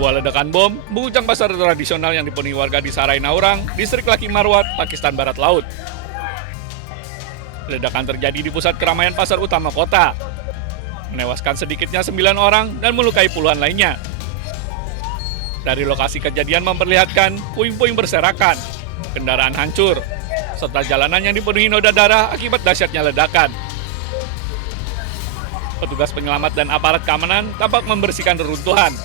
Sebuah ledakan bom mengguncang pasar tradisional yang dipenuhi warga di Sarai Naurang, distrik Laki Marwat, Pakistan Barat Laut. Ledakan terjadi di pusat keramaian pasar utama kota, menewaskan sedikitnya 9 orang dan melukai puluhan lainnya. Dari lokasi kejadian memperlihatkan puing-puing berserakan, kendaraan hancur, serta jalanan yang dipenuhi noda darah akibat dahsyatnya ledakan. Petugas penyelamat dan aparat keamanan tampak membersihkan reruntuhan.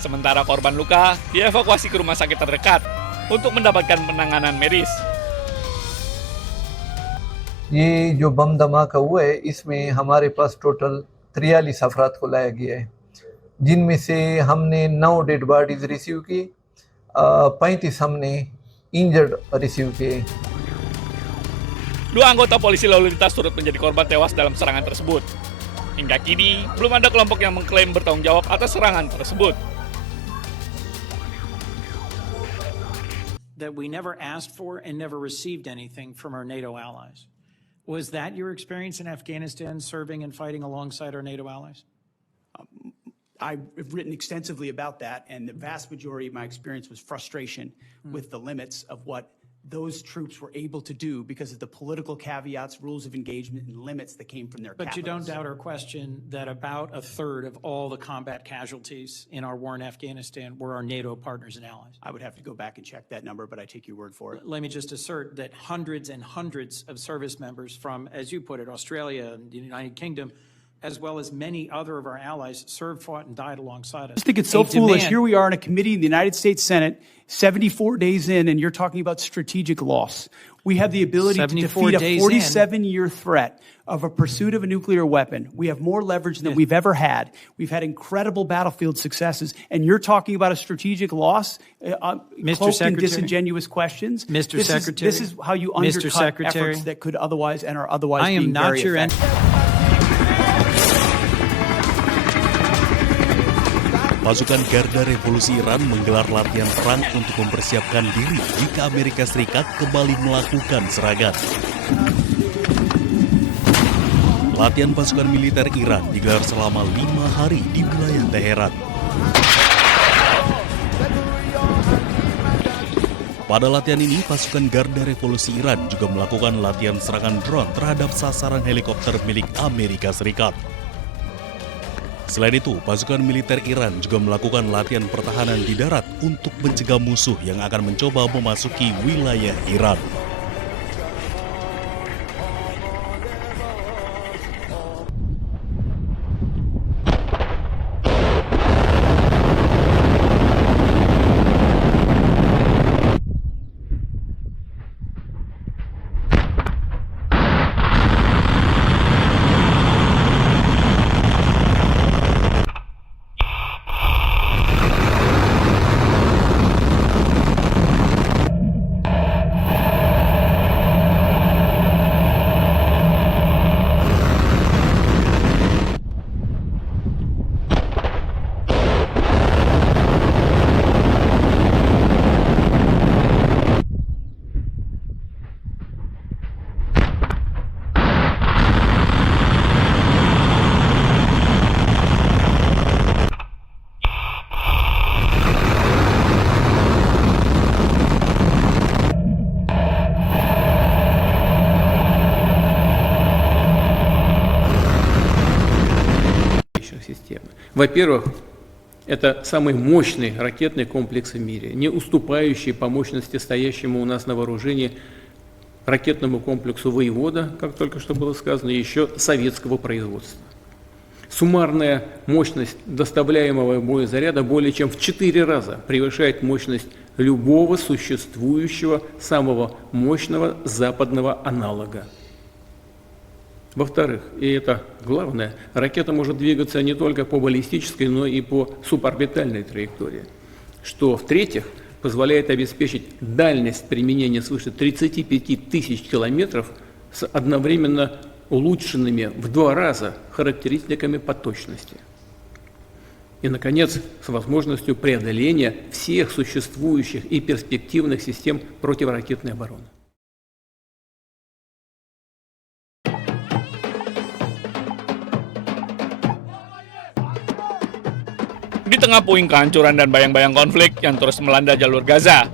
Sementara korban luka dievakuasi ke rumah sakit terdekat untuk mendapatkan penanganan medis. ये जो बम धमाका हुआ है इसमें हमारे पास टोटल 43 अफराद को लाया गया है, जिनमें से हमने 9 डेड बॉडीज रिसीव की, 35 हमने इंजर्ड रिसीव किए. Dua anggota polisi lalu lintas turut menjadi korban tewas dalam serangan tersebut. Hingga kini, belum ada kelompok yang mengklaim bertanggung jawab atas serangan tersebut. That we never asked for and never received anything from our NATO allies. Was that your experience in Afghanistan, serving and fighting alongside our NATO allies? I've written extensively about that, and the vast majority of my experience was frustration with the limits of what those troops were able to do because of the political caveats, rules of engagement, and limits that came from their But you don't capitals. doubt or question that about a third of all the combat casualties in our war in Afghanistan were our NATO partners and allies. I would have to go back and check that number, but I take your word for it. Let me just assert that hundreds and hundreds of service members from, as you put it, Australia and the United Kingdom, as well as many other of our allies, served, fought, and died alongside us. I just think it's so foolish. Here we are in a committee in the United States Senate, 74 days in, and you're talking about strategic loss. We have the ability to defeat a 47-year threat of a pursuit of a nuclear weapon. We have more leverage than we've ever had. We've had incredible battlefield successes, and you're talking about a strategic loss, cloaked in disingenuous questions. Mr. Secretary, this is how you undercut efforts that could otherwise and are otherwise I am being not very your effective. Pasukan Garda Revolusi Iran menggelar latihan perang untuk mempersiapkan diri jika Amerika Serikat kembali melakukan serangan. Latihan pasukan militer Iran digelar selama 5 hari di wilayah Teheran. Pada latihan ini, pasukan Garda Revolusi Iran juga melakukan latihan serangan drone terhadap sasaran helikopter milik Amerika Serikat. Selain itu, pasukan militer Iran juga melakukan latihan pertahanan di darat untuk mencegah musuh yang akan mencoba memasuki wilayah Iran. Во-первых, это самый мощный ракетный комплекс в мире, не уступающий по мощности стоящему у нас на вооружении ракетному комплексу «Воевода», как только что было сказано, еще советского производства. Суммарная мощность доставляемого боезаряда более чем в 4 раза превышает мощность любого существующего самого мощного западного аналога. Во-вторых, и это главное, ракета может двигаться не только по баллистической, но и по суборбитальной траектории, что, в-третьих, позволяет обеспечить дальность применения свыше 35 тысяч километров с одновременно улучшенными в 2 раза характеристиками по точности. И, наконец, с возможностью преодоления всех существующих и перспективных систем противоракетной обороны. di tengah puing kehancuran dan bayang-bayang konflik yang terus melanda jalur Gaza.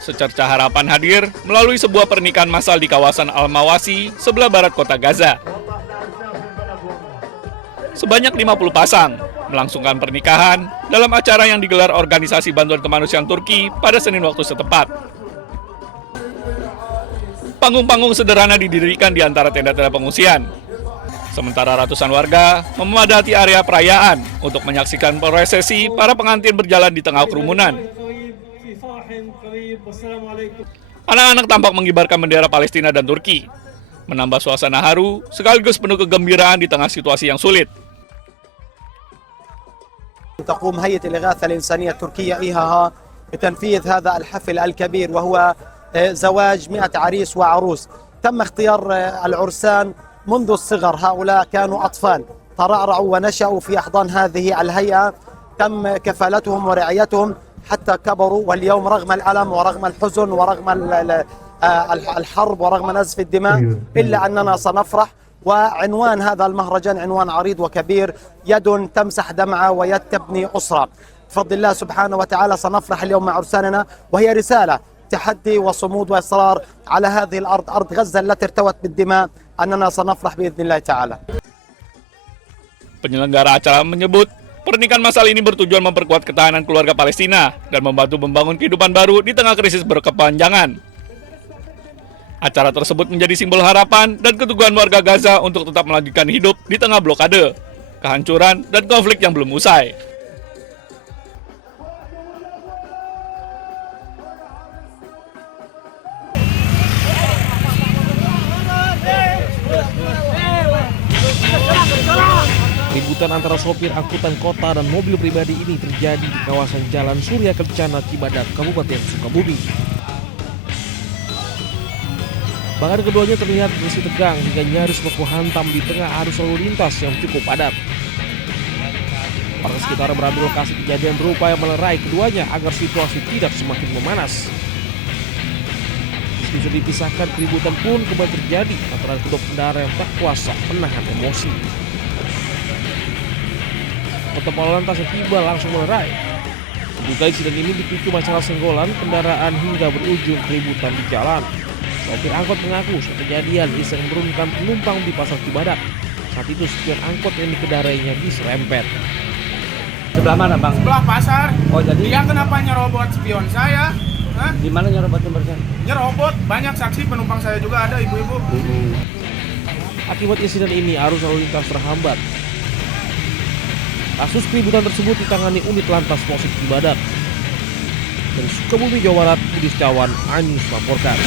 Secercah harapan hadir melalui sebuah pernikahan massal di kawasan Al-Mawasi, sebelah barat kota Gaza. Sebanyak 50 pasang melangsungkan pernikahan dalam acara yang digelar Organisasi Bantuan Kemanusiaan Turki pada Senin waktu setempat. Panggung-panggung sederhana didirikan di antara tenda-tenda pengungsian. Sementara ratusan warga memadati area perayaan untuk menyaksikan prosesi para pengantin berjalan di tengah kerumunan. Anak-anak tampak mengibarkan bendera Palestina dan Turki, menambah suasana haru sekaligus penuh kegembiraan di tengah situasi yang sulit. تقوم هيئة الإغاثة الإنسانية التركية إيهاها بتنفيذ هذا الحفل الكبير وهو زواج 100 عريس وعروس. تم اختيار العرسان منذ الصغر، هؤلاء كانوا أطفال ترعرعوا ونشأوا في أحضان هذه الهيئة، تم كفالتهم ورعايتهم حتى كبروا، واليوم رغم الألم ورغم الحزن ورغم الحرب ورغم نزف الدماء إلا أننا سنفرح. وعنوان هذا المهرجان عنوان عريض وكبير، يد تمسح دمعة ويد تبني أسرة. بفضل الله سبحانه وتعالى سنفرح اليوم مع عرساننا، وهي رسالة تحدي وصمود وإصرار على هذه الأرض، أرض غزة التي ارتوت بالدماء، أننا سنفرح بإذن الله تعالى. Penyelenggara acara menyebut pernikahan massal ini bertujuan memperkuat ketahanan keluarga Palestina dan membantu membangun kehidupan baru di tengah krisis berkepanjangan. Acara tersebut menjadi simbol harapan dan keteguhan warga Gaza untuk tetap melanjutkan hidup di tengah blokade, kehancuran, dan konflik yang belum usai. Keributan antara sopir angkutan kota dan mobil pribadi ini terjadi di kawasan Jalan Surya Kencana, Cibadak, Kabupaten Sukabumi. Bahkan keduanya terlihat bersih tegang hingga nyaris baku hantam di tengah arus lalu lintas yang cukup padat. Warga sekitar berada di lokasi kejadian berupaya melerai keduanya agar situasi tidak semakin memanas. Meski sudah dipisahkan, keributan pun kembali terjadi antara kedua pengendara yang tak kuasa menahan emosi. Kota Polantas yang tiba langsung melerai. Diduga insiden ini dipicu masalah senggolan kendaraan hingga berujung keributan di jalan. Sopir angkot mengaku saat kejadian iseng menurunkan penumpang di pasar Cibadak. Saat itu supir angkot yang dikendarainya diserempet. Sebelah mana, Bang? Sebelah pasar. Oh, jadi dia kenapa nyerobot spion saya? Hah? Di mana nyerobotnya barusan? Nyerobot, banyak saksi, penumpang saya juga ada, ibu-ibu. Akibat insiden ini arus lalu lintas terhambat. Kasus keributan tersebut ditangani unit Lantas Polsek Cibadak. Dari Sukabumi, Jawa Barat, Budi Setiawan, Anies melaporkan.